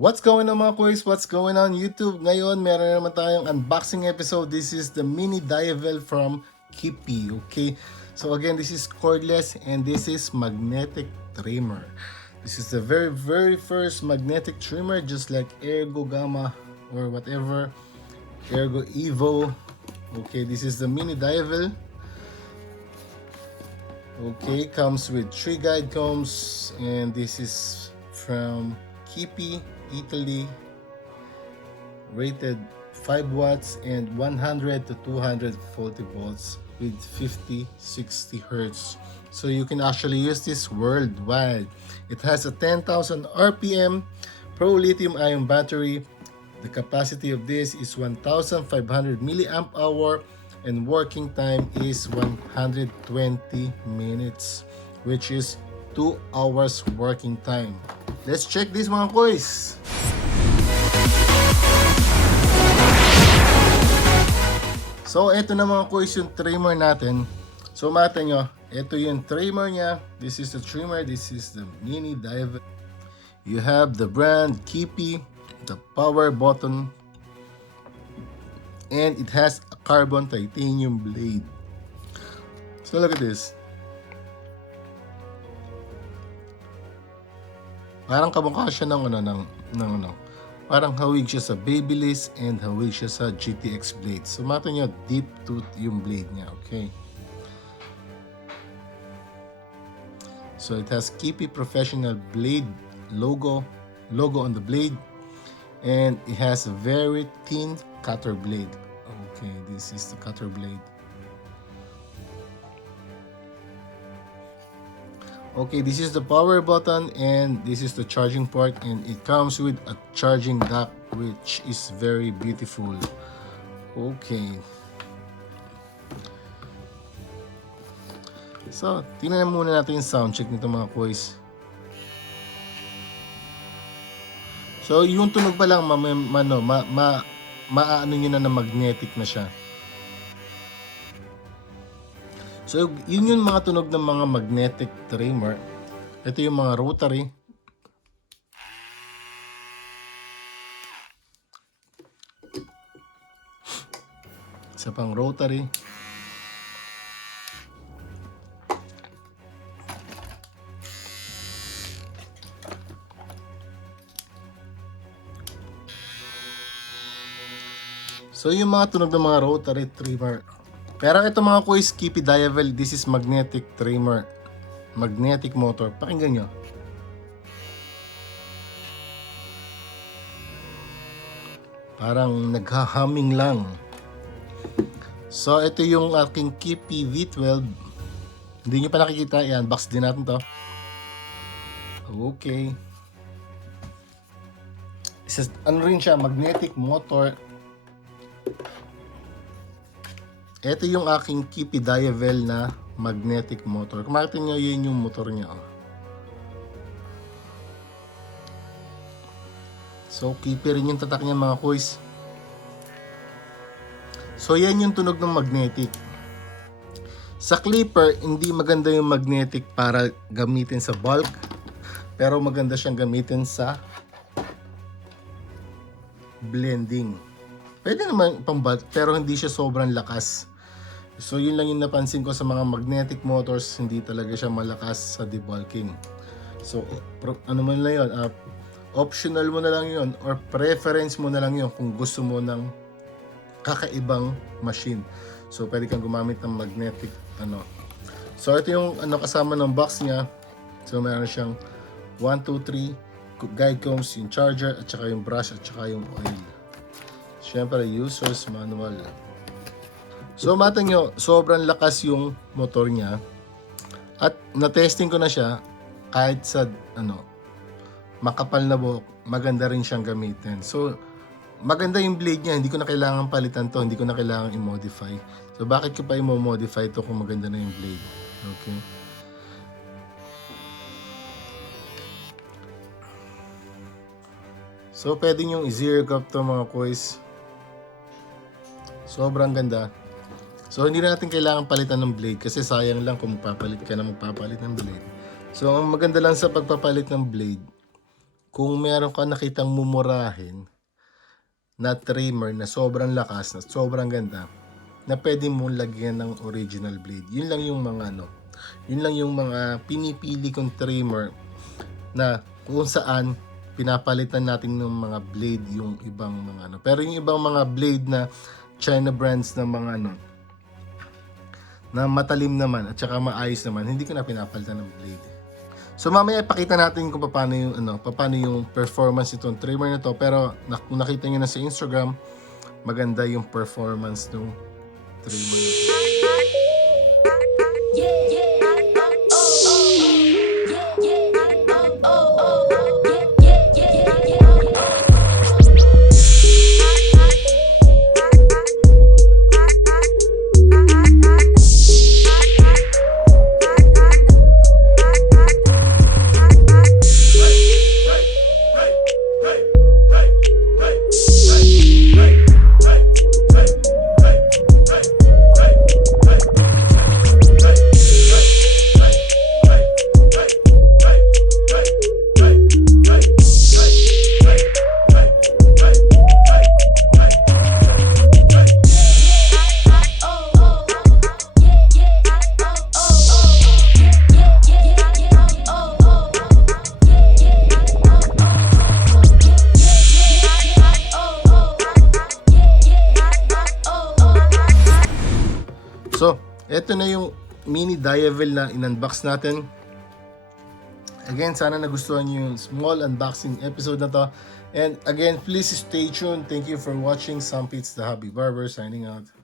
What's going on mga kuys? What's going on YouTube? Ngayon, meron na naman tayong unboxing episode. This is the mini Diavel from Kiepe, okay? So again, this is cordless and this is magnetic trimmer. This is the very first magnetic trimmer, just like Ergo Gamma or whatever, Ergo Evo. Okay, this is the mini Diavel. Okay, comes with 3 guide combs and this is from Kiepe, Italy, rated 5 watts and 100 to 240 volts with 50-60 hertz. So you can actually use this worldwide. It has a 10,000 RPM Pro lithium ion battery. The capacity of this is 1,500 milliamp hour and working time is 120 minutes, which is 2 hours working time. Let's check this mga boys. So eto na mga boys yung trimmer natin. So mata nyo, eto yung trimmer niya. This is the trimmer, this is the mini Diavel. You have the brand Kiepe, the power button, and it has a carbon titanium blade. So look at this. Parang kamukha siya ng parang hawig siya sa Babyliss and hawig siya sa GTX blade. So mata nyo, deep tooth yung blade niya, okay? So it has Kiepe professional blade logo on the blade, and it has a very thin cutter blade. Okay, this is the cutter blade. Okay, this is the power button and this is the charging port, and it comes with a charging dock which is very beautiful. Okay. So, tingnan muna natin yung sound check nito mga boys. So, yung tunog pa lang maano nyo na magnetic na siya. So, yun yung mga tunog ng mga magnetic trimmer. Ito yung mga rotary. Isa pang rotary. So, yung mga tunog ng mga rotary trimmer. Pero ito mga kuys, Kiepe Diavel, this is magnetic trimmer. Magnetic motor. Pakinggan nyo. Parang naghahumming lang. So, ito yung aking Kiepe V12. Hindi nyo pa nakikita. I-unbox din natin to. Okay. Ano rin siya, magnetic motor. Ito yung aking Kiepe Diavel na magnetic motor. Kung makita nyo, yun yung motor niya. So, Kiepe rin yung tatak niya mga kuys. So, yan yung tunog ng magnetic. Sa clipper, hindi maganda yung magnetic para gamitin sa bulk. Pero maganda siyang gamitin sa blending. Pwede naman pang bulk, pero hindi siya sobrang lakas. So yun lang yung napansin ko sa mga magnetic motors, hindi talaga siya malakas sa debulking. So ano man lang yun, optional mo na lang yun or preference mo na lang yun kung gusto mo ng kakaibang machine. So pwede kang gumamit ng magnetic So ito yung kasama ng box niya. So meron siyang 1, 2, 3 guide combs, yung charger at saka yung brush at saka yung oil. Siyempre user's manual. So mata nyo, sobrang lakas yung motor niya. At na-testing ko na siya, kahit sa makapal na buhok, maganda rin siyang gamitin. So maganda yung blade niya, hindi ko na kailangan palitan to, hindi ko na kailangan i-modify. So bakit ko pa i-modify to kung maganda na yung blade? Okay. So pwede nyo i-zero cup to mga boys. Sobrang ganda. So hindi na natin kailangan palitan ng blade kasi sayang lang kung magpapalit ka ng blade. So ang maganda lang sa pagpapalit ng blade, kung meron ka nakitang mumurahin na trimmer na sobrang lakas, na sobrang ganda, na pwede mong lagyan ng original blade. Yun lang yung mga yun lang yung mga pinipili kong trimmer na kung saan pinapalitan natin ng mga blade yung ibang mga Pero yung ibang mga blade na China brands na mga na matalim naman at saka maayos naman, hindi ko na pinapalitan ng blade. So mamaya ipakita natin kung paano yung paano yung performance nitong trimmer na to, pero kung nakita niyo na sa Instagram, maganda yung performance ng trimmer na to. So, eto na yung mini Diavel na in-unbox natin. Again, sana nagustuhan nyo yung small unboxing episode na to. And again, please stay tuned. Thank you for watching. Sampits the Hobby Barber signing out.